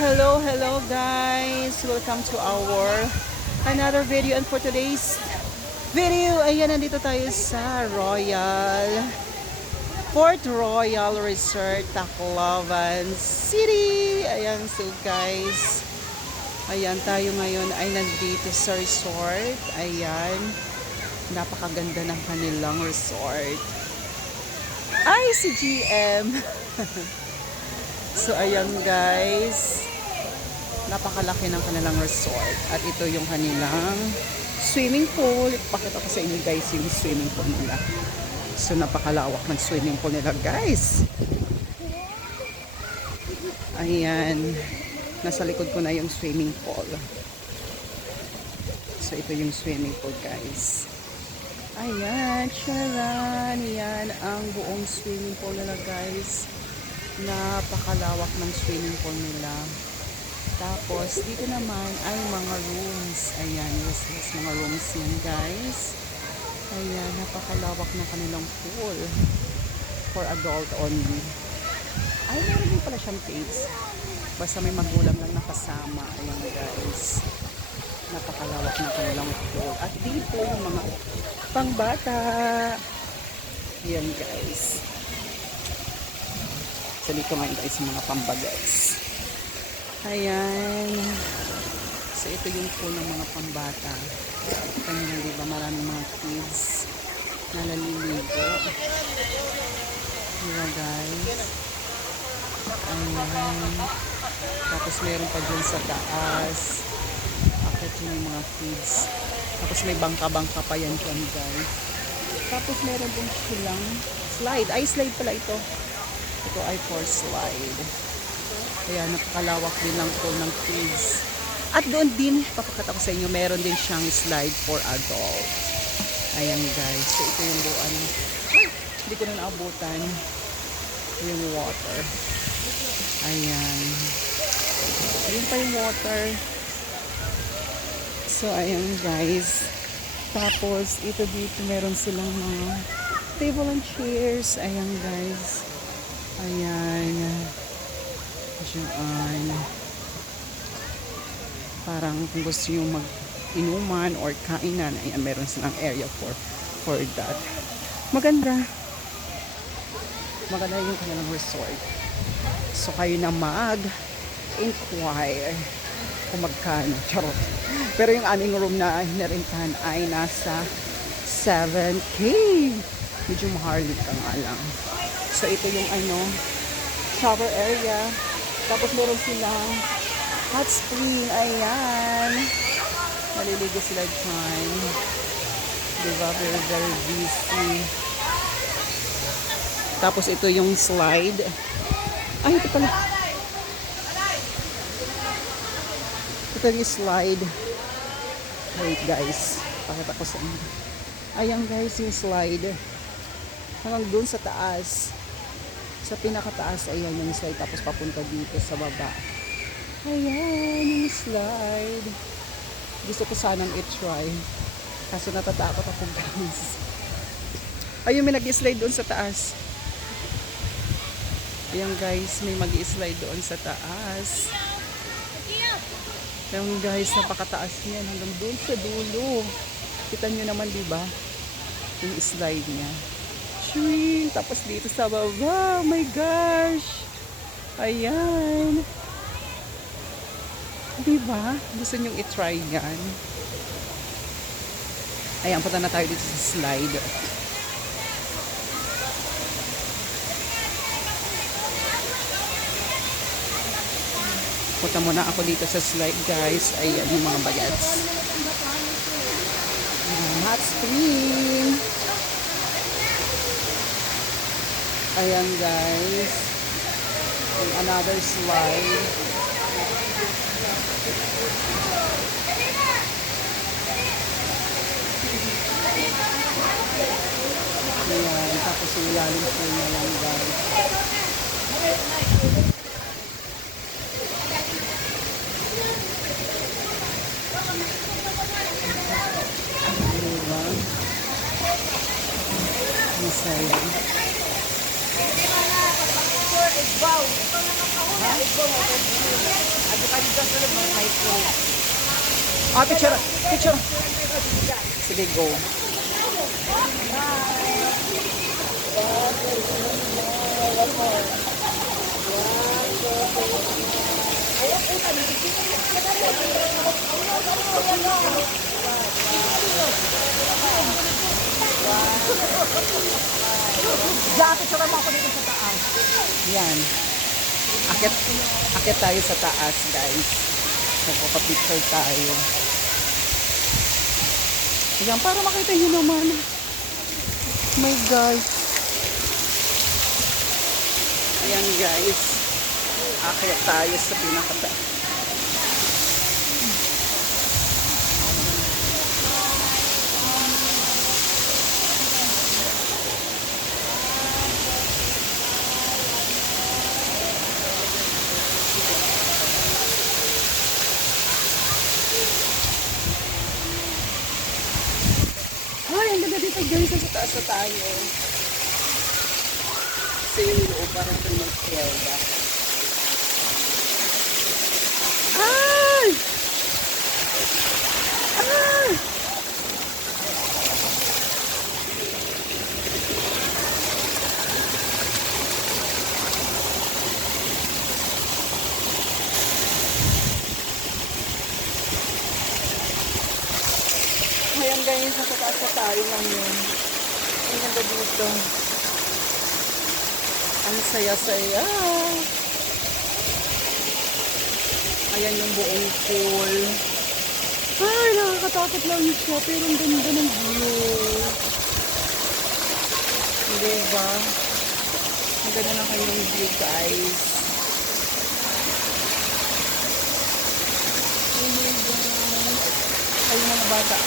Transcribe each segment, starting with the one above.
Hello guys! Welcome to our another video, and for today's video, ayan, nandito tayo sa Port Royal Resort, Tacloban City. Ayan, so guys, ayan, tayo ngayon ay nandito sa resort. Ayan, napakaganda ng kanilang resort. Ay, si GM! So ayan guys, napakalaki ng kanilang resort at ito yung kanilang swimming pool. Ipakita ko sa inyo guys yung swimming pool nila. So napakalawak ng swimming pool nila guys. Ayan, nasa likod ko na yung swimming pool. So ito yung swimming pool guys. Ayan, charan, yan ang buong swimming pool nila guys. Napakalawak ng swimming pool nila. Tapos dito naman ay mga rooms. Ayan, yes, mga rooms yan guys. Ayan, napakalawak na kanilang pool for adult only. Ay, meron din pala siyang kids, basta may magulang lang nakasama. Ayan guys, napakalawak na kanilang pool. At dito yung mga pangbata. Ayan guys, so dito ngayon guys mga pambagets. Ayan, so ito yung pool ng mga pambata. Kanya, diba, maraming mga kids na naliligo. Diba guys? Ayan, tapos meron pa dun sa taas, akit yung mga kids. Tapos may bangka-bangka pa yan dyan guys. Tapos meron din silang slide. Ay, slide pala ito. Ito ay for slide. Kaya napakalawak din ng pool ng kids. At doon din, papakita ko sa inyo, meron din siyang slide for adults. Ayan guys. So ito yung buwan. Ay, hindi ko na naabutan yung water. Ayan. Ayun pa yung water. So ayan guys. Tapos ito dito meron silang mga table and chairs. Ayan guys. Ayan. Diyan. Parang kung gusto nyo mag-inuman or kainan, ayan, meron silang area for that. Maganda. Maganda yung kanilang resort. So kayo na mag-inquire kung magkano. Charot. Pero yung aming room na hinarentahan ay nasa 7K. Medyo maharlit ka nga lang. So ito yung shower area. Tapos meron silang hot spring. Ayan, maliligo sila dyan. Diba, very very busy. Tapos ito yung slide. Ay, ito pala, ito yung slide. Wait guys, pakita ko sa inyo. Ayan guys, yung slide hanggang dun sa taas, sa pinakataas. Ayan yung slide, tapos papunta dito sa baba. Ayan yung slide. Gusto ko sanang i-try, kaso natatakot ako guys. Ayun, may nag-slide doon sa taas. Ayan guys, may mag-slide doon sa taas. Ayan guys, napakataas niyan hanggang doon sa dulo. Kita nyo naman diba yung slide niya. Shwing! Tapos dito sa baba, oh my gosh, ayan, diba? Gusto nyong i-try yan? Ayan, punta na tayo dito sa slide. Punta muna ako dito sa slide guys. Ayan yung mga bagets. Hot spring. Ayan guys, and another slide. Ayan, tapos yung ilalim po na lang guys. Diba? Masaya. Ah, picture. Picture. Sige, go. Picture mo ako dito sa taas. Yan. Akit, akit tayo sa taas, guys. Magpapapicture tayo. Yan, para makita nyo naman. My God. Ayan, guys. Akit tayo sa pinakata. Ay, ang ganda dito, guys. Sa taas na tayo. Kasi yung loob parang ito mag-swelda. Ay! Ay! Ayan guys, nasa taas na tayo ngayon. Ang ganda dito. Ang saya-saya. Ayan yung buong pool. Ay, nakakatakot lang siya. Pero ang ganda ng view. Diba? Ang ganda ng kanyang view, guys. Oh my God. Ay, mga bata.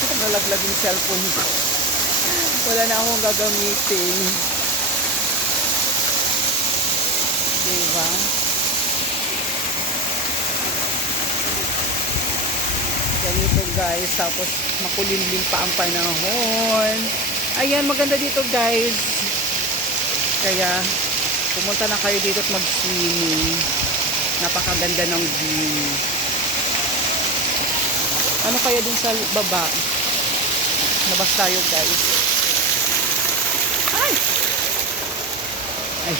Ito nalaglag yung cellphone ko. Wala na akong gagamitin. Diba? Ganito guys. Tapos makulimlim pa ang panahon. Ayan, maganda dito guys. Kaya pumunta na kayo dito at mag-swimming. Napakaganda ng view. Ano kaya dun sa baba? Labas tayo guys. Ay! Ay.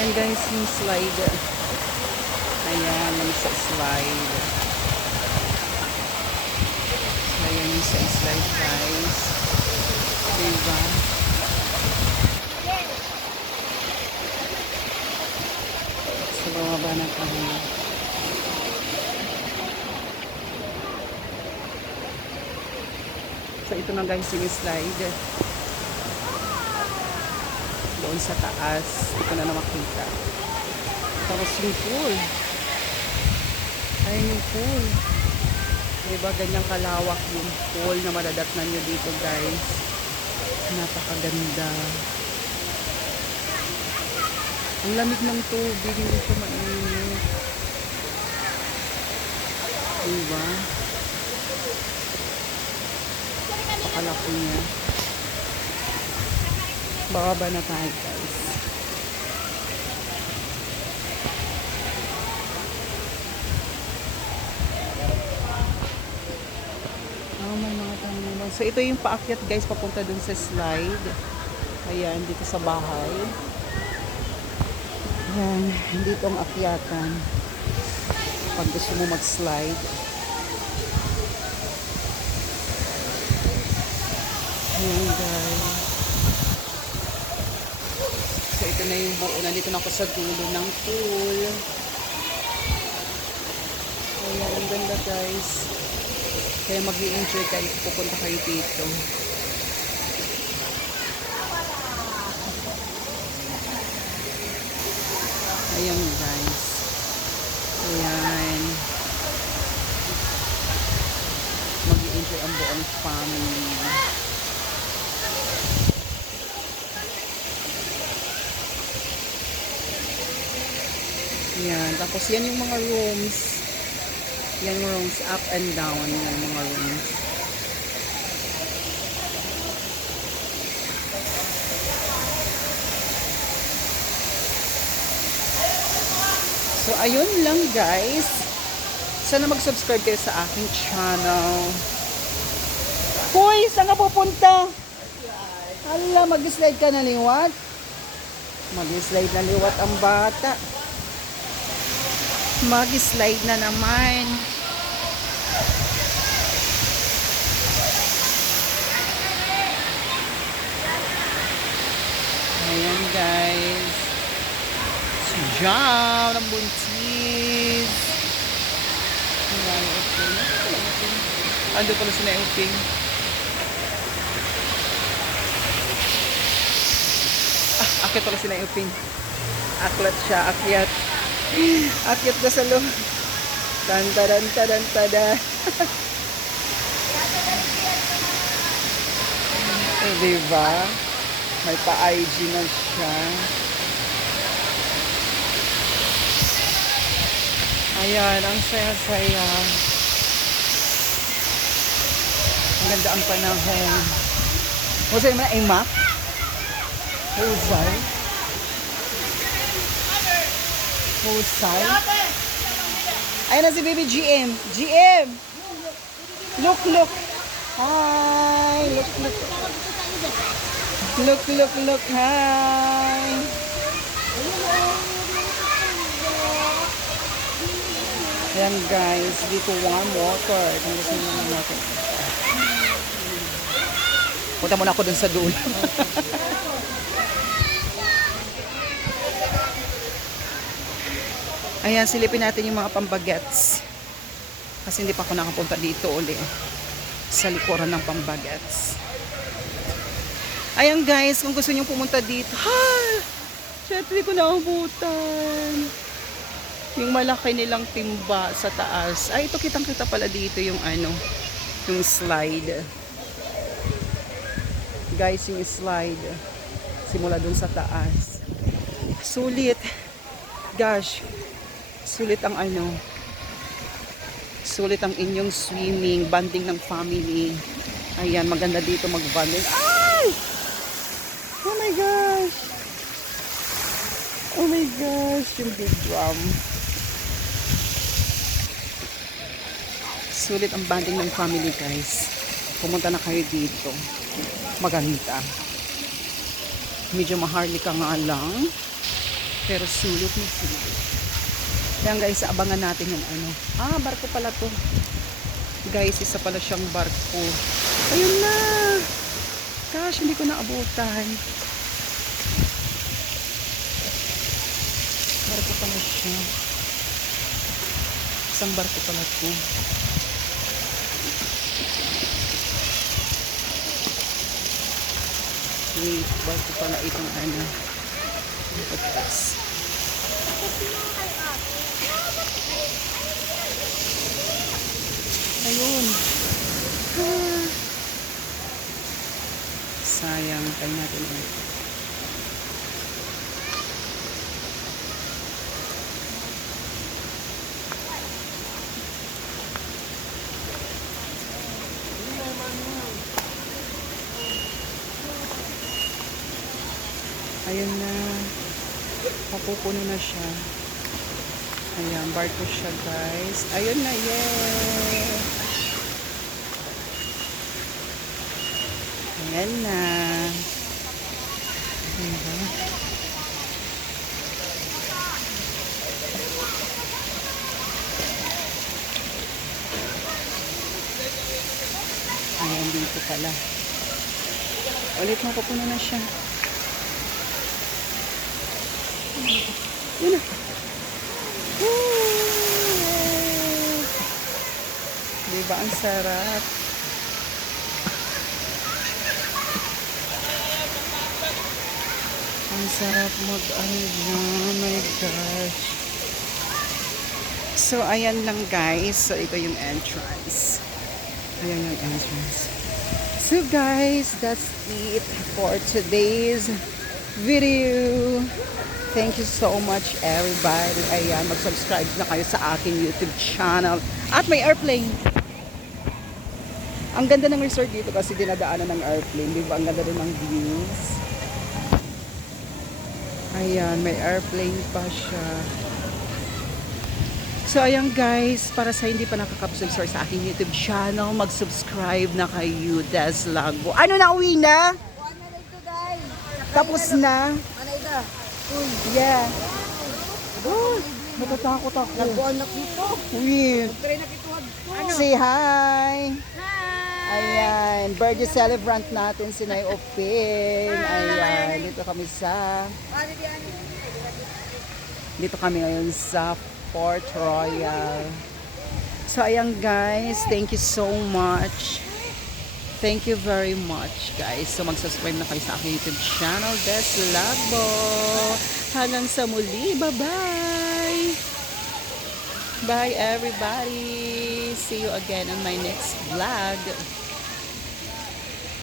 And guys, yung slide. Ayan, yung sa slide. Ayan yung sa slide guys. Diba? So, bumaba na kami. So, ito na guys yung slide. Doon sa taas. Ito na makita. Tapos yung pool. Ayan yung pool. Diba ganyang kalawak yung pool na madadatnan nyo dito guys. Napakaganda. Ang lamig ng tubig. Hindi siya mainit. Diba? Napakalaki niya. Bababa na tayo guys. Oh, may mga tanaman. So ito yung paakyat guys papunta dun sa slide. Ayan, dito sa bahay. Ayan, dito ang akyatan. Pag gusto mo mag-slide. Ayan guys. So ito na yung buo. Nandito na ako sa dulo ng pool. Ayan, ang ganda guys. Kaya mag-i-enjoy kayo. Pupunta kayo dito. Ayan guys. Ayan. Mag-i-enjoy ang buong family. Yan. Tapos yan yung mga rooms. Yan rooms up and down. Yan mga rooms. So, ayun lang guys. Sana mag-subscribe kayo sa aking channel. Hoy, saan ka pupunta? Hala, mag-slide ka na liwat. Mag-slide na liwat ang bata. Mag-slide na naman. Ayan guys. Si John, ang buntis. Ayan, okay. Ando pala si Nauping. Akit pala si Nauping. Aklat siya, akyat. Akyat na sa loob. Tantadan, tadan, tada. Diba? May pa-IG na siya. Ayan, ang saya-saya. Ang ganda ang panahon. Husay mo na, Emma? Husay? Husay? Ayan na si baby GM. GM! Look, look. Hi! Look, look. Look, look, look. Hi! Ayan guys, dito warm water. Kung gusto nyo natin. Punta muna ako dun sa dulo. Ayan, silipin natin yung mga pambagets. Kasi hindi pa ako nakapunta dito uli. Sa likuran ng pambagets. Ayan guys, kung gusto nyo pumunta dito. Ha! Siyempre ko naabutan. Yung malaki nilang timba sa taas. Ay, ito kitang-kita pala dito yung ano, yung slide. Guys, yung slide. Simula dun sa taas. Sulit. Gosh. Sulit ang ano. Sulit ang inyong swimming, bonding ng family. Ayan, maganda dito mag-bonding. Ay! Oh my gosh! Oh my gosh, yung big drum. Sulit ang bonding ng family guys. Pumunta na kayo dito. Maganda. Medyo maharlika nga lang. Pero sulit na sulit. Yan guys, abangan natin yung ano. Ah, barko pala to. Guys, isa pala siyang barko. Ayun na! Gosh, hindi ko naabutan. Barko pala siya. Isang barko pala to. Wait, barko pala itong ano. Ayun. Ah. Sayang. Tayo natin ulit. Ayun na. Papupuno na siya. Ayan, barko siya guys. Ayun na, yeah! Ayan na. Diba? Ayan, dito pala. Ulit mapupuno na siya. Yun na. Diba ang sarap? Ang sarap mag-ano dyan. My gosh. So, ayan lang guys. So, ito yung entrance. Ayan yung entrance. So guys, that's it for today's video. Thank you so much everybody. Ayan, mag-subscribe na kayo sa aking YouTube channel. At may airplane. Ang ganda ng resort dito kasi dinadaanan ng airplane. Di ba? Ang ganda rin ng views. Ayan, may airplane pa siya. So ayan guys, para sa hindi pa nakaka-subscribe sa aking YouTube channel, mag-subscribe na kayo, Des Lagbo. Ano na, uwi na? Tapos na? Yeah. Oh, natatakot ako. Nagbuanak dito. Uwi. Try na kituwag ko. Say hi. Ayan, birthday celebrant natin si Nay Oping. Ayan, dito kami ngayon sa Port Royal. So ayan guys, thank you so much. Thank you very much guys. So mag-subscribe na kayo sa aking YouTube channel, Des Lagbo. Hanggang sa muli, bye-bye. Bye everybody. See you again on my next vlog.